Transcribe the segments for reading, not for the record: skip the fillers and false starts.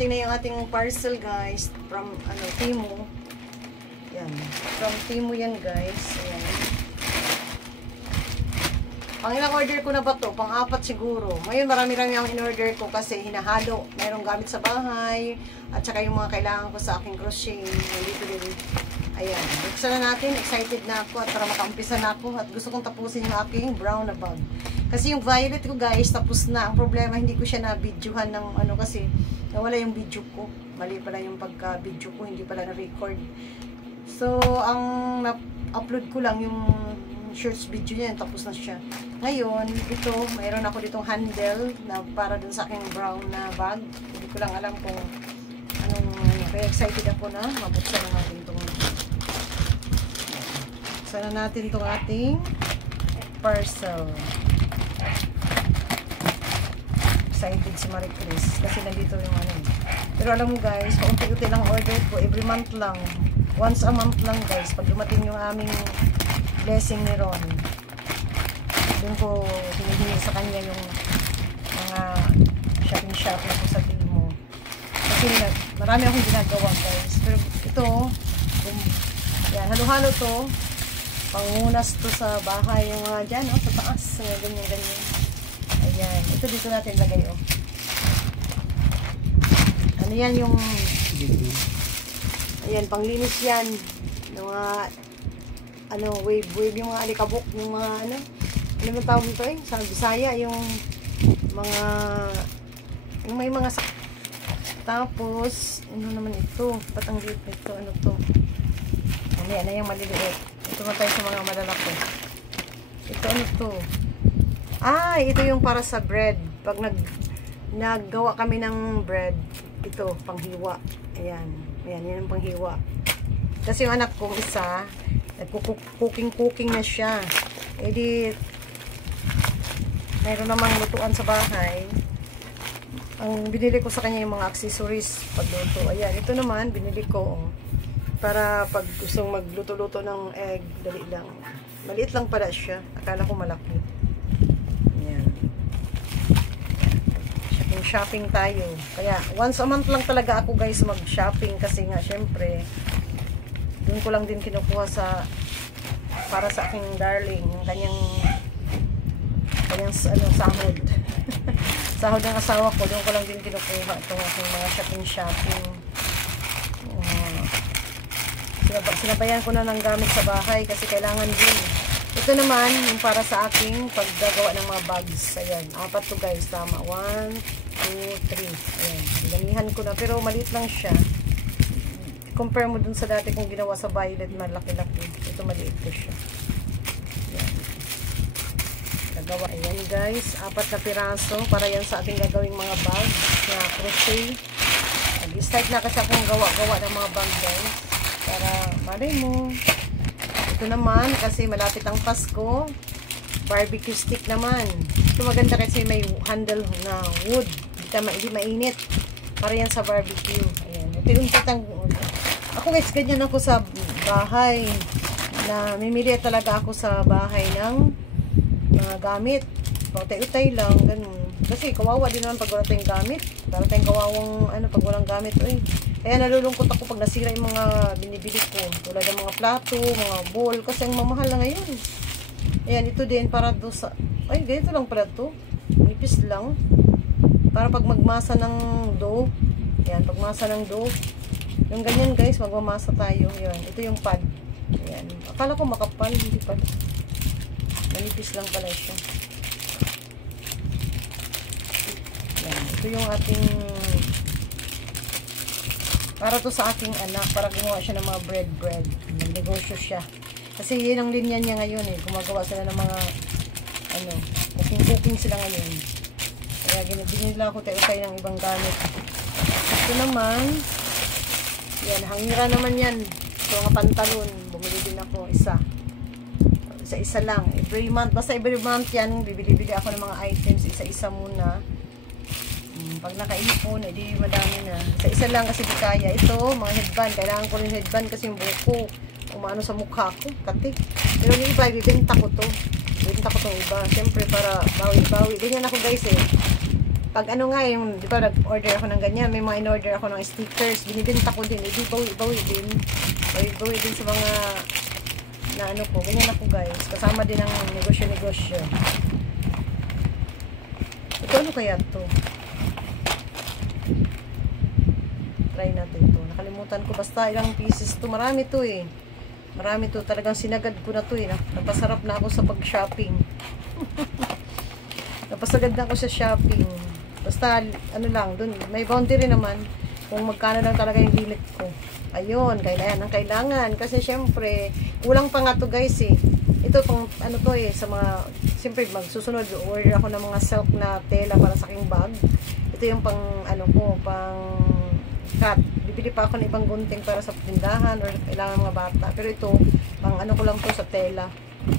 dumating na yung ating parcel guys from Temu. Yan. From Temu yan guys. Ayan. Pang ilang order ko na ba to? Pang-apat siguro. Ngayon marami-rami ang in-order ko kasi hinahalo. Mayroong gamit sa bahay at saka yung mga kailangan ko sa aking crochet. Nandito din. Ayan. Buksan na natin. Excited na ako at para makaumpisa na ako at gusto kong tapusin yung aking brown na bag. Kasi yung violet ko guys, tapos na. Ang problema, hindi ko siya na-videohan ng kasi nawala yung video ko. Mali pala yung pagka-video ko, hindi pala na-record. So, ang na-upload ko lang yung shorts video niya, tapos na siya. Ngayon, ito, mayroon ako ditong handle na para dun sa aking brown na bag. Hindi ko lang alam kung anong, kaya excited ako na mabuksan na natin itong sana natin itong ating parcel. Excited si Marie Chris kasi nandito yung pero alam mo guys, paunti-unti lang order ko, every month lang, once a month lang guys, pag dumating yung aming blessing ni Ron, doon ko hinihingi sa kanya yung mga shopping na po sa Temu kasi marami akong ginagawa guys, pero ito yan, halo-halo to, pangunas to sa bahay, yung mga dyan sa taas, ganyan. Ayan, ito dito natin lagay ano yan yung ayan, panglinis yan ng mga wave yung mga alikabok, yung mga ano ba tawag nito sa Bisaya, yung mga may mga tapos ano naman ito, patanggit ito, ano to ayan na yung maliliit, ito na tayo sa mga malalaki, ito ano to, ito yung para sa bread, pag naggawa kami ng bread, ito panghiwa, ayan yan ang panghiwa kasi yung anak kong isa nagkukuking na siya, edi mayroon namang lutuan sa bahay. Ang binili ko sa kanya yung mga accessories pagluto. Ayan, ito naman binili ko para pag gustong magluto-luto ng egg, dali lang. Maliit lang pala siya, akala ko malaki. Ayan, shopping tayo, kaya once a month lang talaga ako guys mag-shopping kasi nga syempre doon ko lang din kinukuha para sa aking darling, kanyang sahod sahod ng asawa ko, doon ko lang din kinukuha itong aking mga shopping sinabayan ko na ng gamit sa bahay kasi kailangan din. Ito naman yung para sa aking paggagawa ng mga bags. Ayan, 4 to guys, tama, 1, 2, 3, ayan, ganihan ko na pero maliit lang siya. Compare mo dun sa dati kong ginawa sa violet, malaki-laki. Ito maliit ko siya. Ayan. Gagawa. Ayan guys. 4 na piraso. Para yan sa ating gagawing mga bags na crochet. Nag-start na kasi akong gawa-gawa ng mga bag guys. Para malay mo. Ito naman kasi malapit ang Pasko. Barbecue stick naman. Ito maganda kasi may handle na wood. Hindi mainit. Para yan sa barbecue. Ayan. Ito yung tatang ako guys, ganyan ako sa bahay na mimili talaga ako sa bahay ng mga gamit, pautay-utay lang, ganun kasi kawawa din naman pag wala tayong gamit, para tayong kawawang pag walang gamit kaya nalulungkot ako pag nasira yung mga binibili ko, tulad ng mga plato, mga bowl, kasi ang mamahal na ngayon. Ayan, ito din para doon sa ganito lang pala to, nipis lang para pag magmasa ng dough. Ayan, pagmasa ng dough yung ganyan guys, magmamasa tayo. Yun, ito yung pad. Ayan. Akala ko makapal, hindi pala. Manipis lang pala siya. Ayan. Ito yung ating para to sa aking anak, para gumawa siya ng mga bread. Nagnegosyo siya. Kasi yun ang linya niya ngayon Gumagawa sila ng mga cooking sila ngayon. Kaya binila ko tayo ng ibang gamit. Ito naman yan, hangira naman yan. Ito mga pantalon, bumili din ako isa lang, every month, basta every month yan, bibili-bili ako ng mga items, isa-isa muna. Pag nakaipon, edi madami na. Isa-isa lang kasi di kaya. Ito, mga headband, kailangan ko rin headband kasi yung buko umano sa mukha ko, katik. Pero yung iba, bibenta ko to. Bibenta ko itong iba, syempre para bawi-bawi. Ganyan ako guys Pag ano nga, yung, di ba, nag-order ako ng ganyan, may mga in-order ako ng stickers, binibenta ko din, hindi bawi-bawi din. Bawi-bawi din sa mga, na ano ko, ganyan ako guys. Kasama din ang negosyo-negosyo. Ito, ano kaya to? Try natin to. Nakalimutan ko, basta ilang pieces to. Marami to eh. Marami to. Talagang sinagad ko na to eh. Napasarap na ako sa pag-shopping. Napasagad na ako sa shopping. Basta, ano lang, dun, may boundary naman kung magkano lang talaga yung limit ko. Ayun, kailangan ang kailangan. Kasi syempre, kulang pa nga to guys eh. Ito pang, ano to eh, sa mga, syempre magsusunod, order ako ng mga silk na tela para sa aking bag. Ito yung pang, ano ko, pang cut. Bibili pa ako ng ibang gunting para sa tindahan or kailangan ng mga bata. Pero ito, pang ano ko lang to sa tela.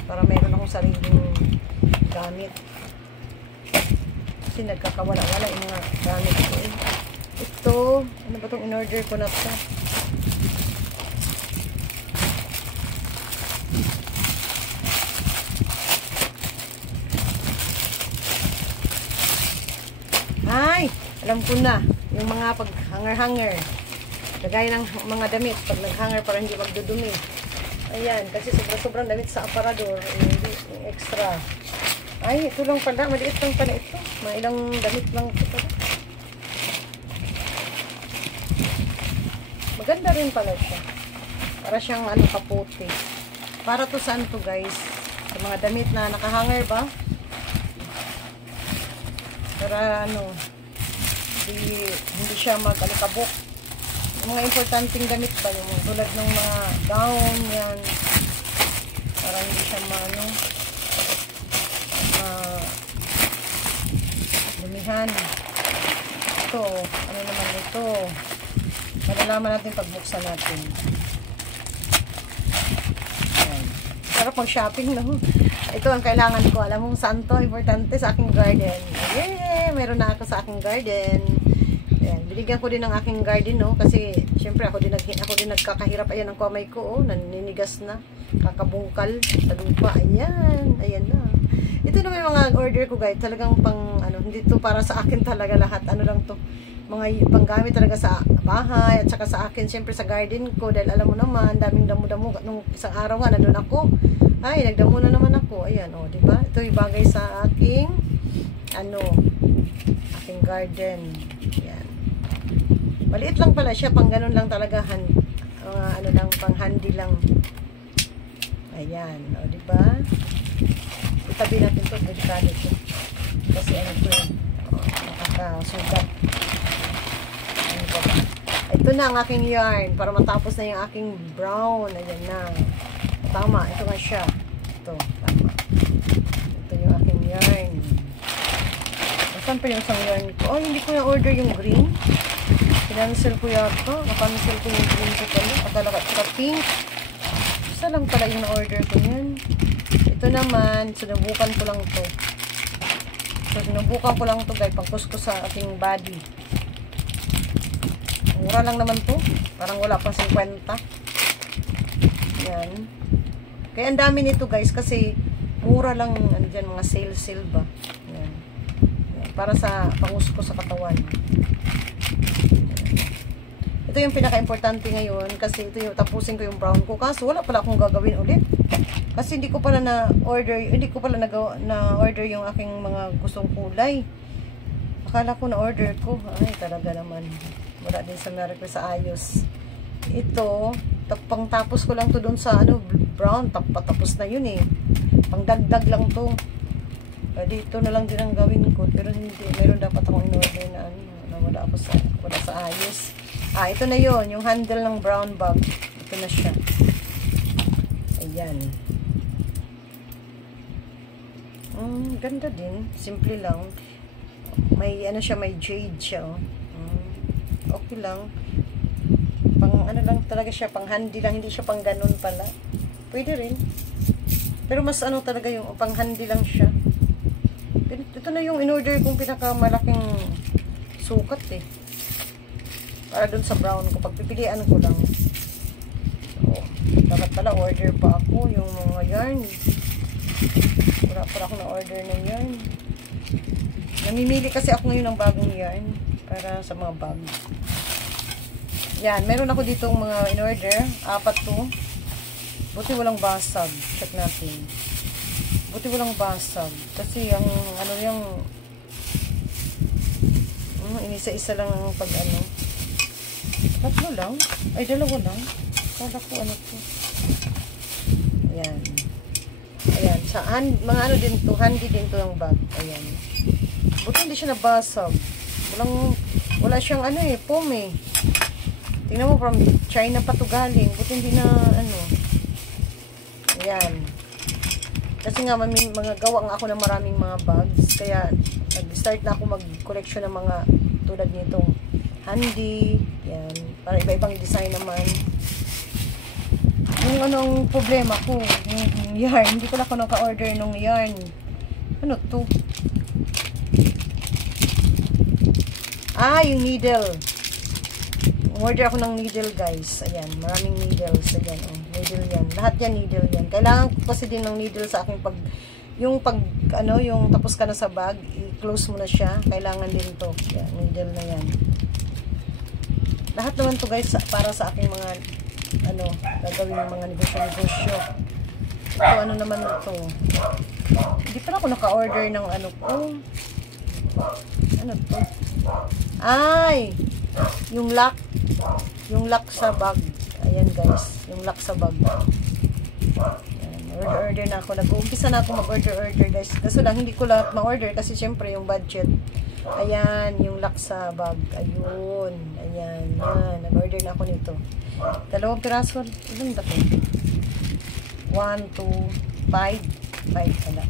Para meron akong sariling gamit. Kasi nagkakawala-wala yung mga gamit ko eh. Ito, ano ba itong in-order ko na ito? Ay, alam ko na. Yung mga pag-hanger-hanger. Lagay ng mga damit pag nag-hanger para hindi magdudumi. Ayan, kasi sobrang damit sa aparador. Hindi extra. Ay, ito lang pala. Maliit lang pala ito. Mga ilang damit lang ito pala. Maganda rin pala siya. Para siyang ano, kaputi. Para to saan to guys? Sa mga damit na nakahanger ba? Para ano, hindi siya mag-alikabok. Yung mga importanteng damit ba? Yung tulad ng mga gown, yan. Para hindi siya lumihan. Ito, ano naman ito? Malalaman natin pagbuksan natin. Ayan. Sarap mag-shopping, no? Ito ang kailangan ko. Alam mong saan to? Importante sa aking garden. Yeah! Meron na ako sa aking garden. Ayan. Binigyan ko din ng aking garden, no? Kasi, syempre, ako din nagkakahirap. Ayan ang kamay ko, oh. Naninigas na. Kakabungkal sa lupa. Ayan. Ayan na. Ito na may mga order ko guys, talagang pang ano, hindi to para sa akin talaga lahat. Ano lang to, mga panggamit talaga sa bahay at saka sa akin, syempre sa garden ko dahil alam mo naman, daming damo-damo nung isang araw nga nandun ako. Ay, nagdamo na naman ako. Ayan, oh, di ba? Ito yung bagay sa aking ano, aking garden. Ayan. Maliit lang pala siya, pang ganun lang talaga ano lang, pang handy lang. Ayan, oh, di ba? Itabi natin ito, delikado ito. Kasi ano ito, nakakasugat. Ano ba ba? Ito na ang aking yarn, para matapos na yung aking brown. Ayan na. Tama, ito nga siya. Ito, tama. Ito yung aking yarn. Saan pa yung isang yarn ko? Oh, hindi ko na-order yung green. Kinancel ko yata. Nakancel ko yung green ko pala. Akala ka pink. Isa lang pala yung na-order ko yan. Ito naman, sinubukan ko lang to. So, sinubukan ko lang to guys, pagkuskus sa ating body. Mura lang naman to. Parang wala pang 50. Yan. Kaya ang dami nito guys, kasi mura lang, ano dyan, mga sale ba. Yan. Yan. Para sa panguskus sa katawan. Ito yung pinaka-importante ngayon, kasi ito yung tapusin ko yung brown ko. Kaso wala pala akong gagawin ulit. Kasi hindi ko pala na-order yung aking mga gustong kulay. Akala ko na-order ko. Ay, talaga naman. Wala din sa Mercury sa ayos. Ito, pang tapos ko lang to doon sa ano, brown. Patapos na yun eh. Pang dagdag lang to. Dito na lang din ang gawin ko. Pero hindi, meron dapat akong in-order na ano, na wala sa ayos. Ah, ito na yun. Yung handle ng brown bag. Ito na siya. Ayan. Ganda din. Simple lang. May ano siya, may jade siya. Oh. Okay lang. Pang ano lang talaga siya, pang handy lang. Hindi siya pang ganun pala. Pwede rin. Pero mas ano talaga yung pang handy lang siya. Ito na yung in-order kong pinakamalaking sukat eh. Para dun sa brown ko. Pagpipilian ko lang. So, dapat pala order pa ako yung mga yarn. Wala pala ako na-order ng yarn. Namimili kasi ako ngayon ng bagong yarn para sa mga bag. Yan, meron ako dito mga in-order. 4 to. Buti walang basag. Check natin. Buti walang basag. Kasi yung ano yung inisa-isa lang pag ano. 3 lang. Ay, 2 lang. Kala ko ano to. Ayan. Ayan. Mga ano din to. Handy din to yung bag. Ayan. Buti hindi siya nabasag. Wala siyang ano eh. Foam eh. Tingnan mo, from China pa to galing. Buti hindi na ano. Ayan. Kasi nga, mga gawa nga ako ng maraming mga bags. Kaya, nag-start na ako mag-collection ng mga tulad nitong handy. Yan. Para iba-ibang design naman. Yung anong problema ko, yung yarn. Hindi ko na ako naka-order ng yarn. Ano to? Yung needle. Order ako ng needle, guys. Ayan, maraming needles. Ayan, needle yan. Lahat yan, needle yan. Kailangan ko kasi din ng needle sa aking yung tapos ka na sa bag, i-close mo na siya. Kailangan din to. Ayan, needle na yan. Lahat naman to, guys, para sa aking mga, gagawin ng mga negosyo. Ito, ano naman ito? Hindi pa ako naka-order ng ano ko. Ano to? Ay! Yung lock sa bag. Ayan, guys, yung lock sa bag. Ayan, order na ako. Nag-uumpisa na ako mag-order, guys. Kaso lang, hindi ko lahat ma-order kasi syempre yung budget. Ayan, yung lock sa bag. Ayun. Ayan, yan. Nag-order na ako nito. 2 piraso. Ilan ba ito? 1, 2, 5. 5 pala.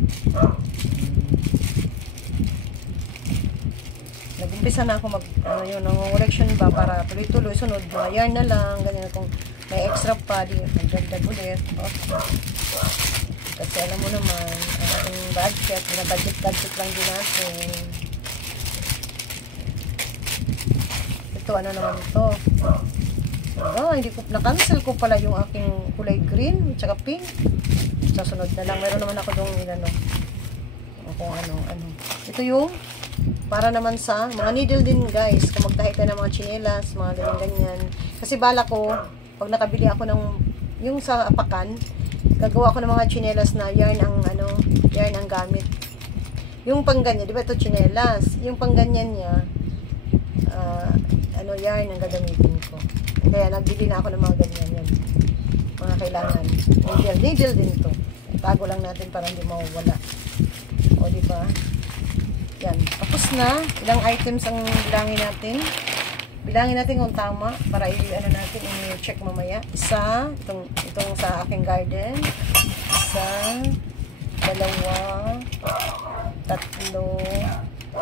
Nag-umpisa na ako collection ba para tuloy-tuloy, sunod, mga yarn na lang, ganyan, kung may extra pa, magdagdag ulit. Kasi alam mo naman, ang ating budget, budget lang din natin. Ito, ano naman ito? Hindi ko, na-cancel ko pala yung aking kulay green, at saka pink. Sa sunod na lang, meron naman ako doon, kung ano. Ito yung para naman sa mga needle din, guys. Kung magtahi ka ng mga chinelas, mga ganyan-ganyan. Kasi bala ko, pag nakabili ako ng yung sa apakan, gagawa ko ng mga chinelas na yarn ang gamit. Yung pangganyan, di ba ito chinelas? Yung pangganyan niya, yarn ang gagamitin ko. Kaya nagbili na ako ng mga ganyan yan. Mga kailangan. Needle din to. Tago lang natin para hindi mawawala. O, di ba? Yan. Tapos na. Ilang items ang bilangin natin. Bilangin natin kung tama para natin i-check mamaya. Isa, itong sa aking garden. Isa, 2, 3, 4, 5, 6, 7,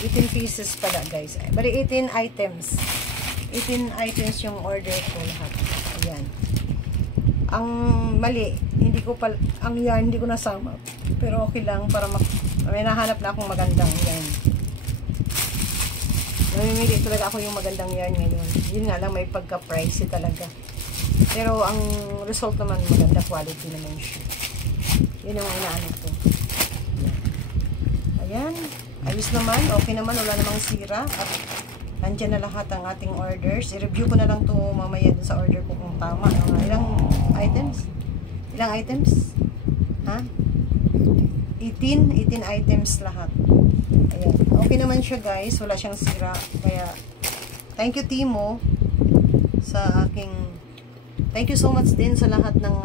18 pieces pala, guys. Bali 18 items. 18 items yung order ko lahat. Ayan. Ang mali, ang yarn hindi ko nasama. Pero okay lang para may nahanap na akong magandang yarn. Namimili talaga ako yung magandang yarn ngayon. Yun nga lang, may pagka-pricey talaga. Pero ang result naman maganda, quality naman siya. Yun yung inaano ko. Ayan. Ayos naman. Okay naman. Wala namang sira. At nandyan na lahat ang ating orders. I-review ko na lang to mamaya dun sa order ko kung tama. Ilang items? Ilang items? Ha? 18 items lahat. Ayan. Okay naman siya, guys. Wala siyang sira. Kaya, thank you, Timo, sa aking, thank you so much din sa lahat ng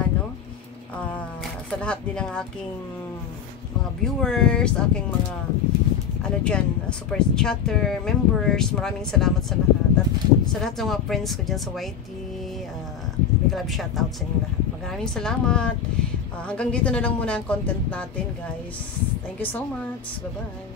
sa lahat din ng aking mga viewers, aking mga super chatter, members. Maraming salamat sa lahat. At sa lahat ng mga friends ko dyan sa YT, big love shoutout sa inyo lahat. Maraming salamat. Hanggang dito na lang muna ang content natin, guys. Thank you so much. Bye-bye.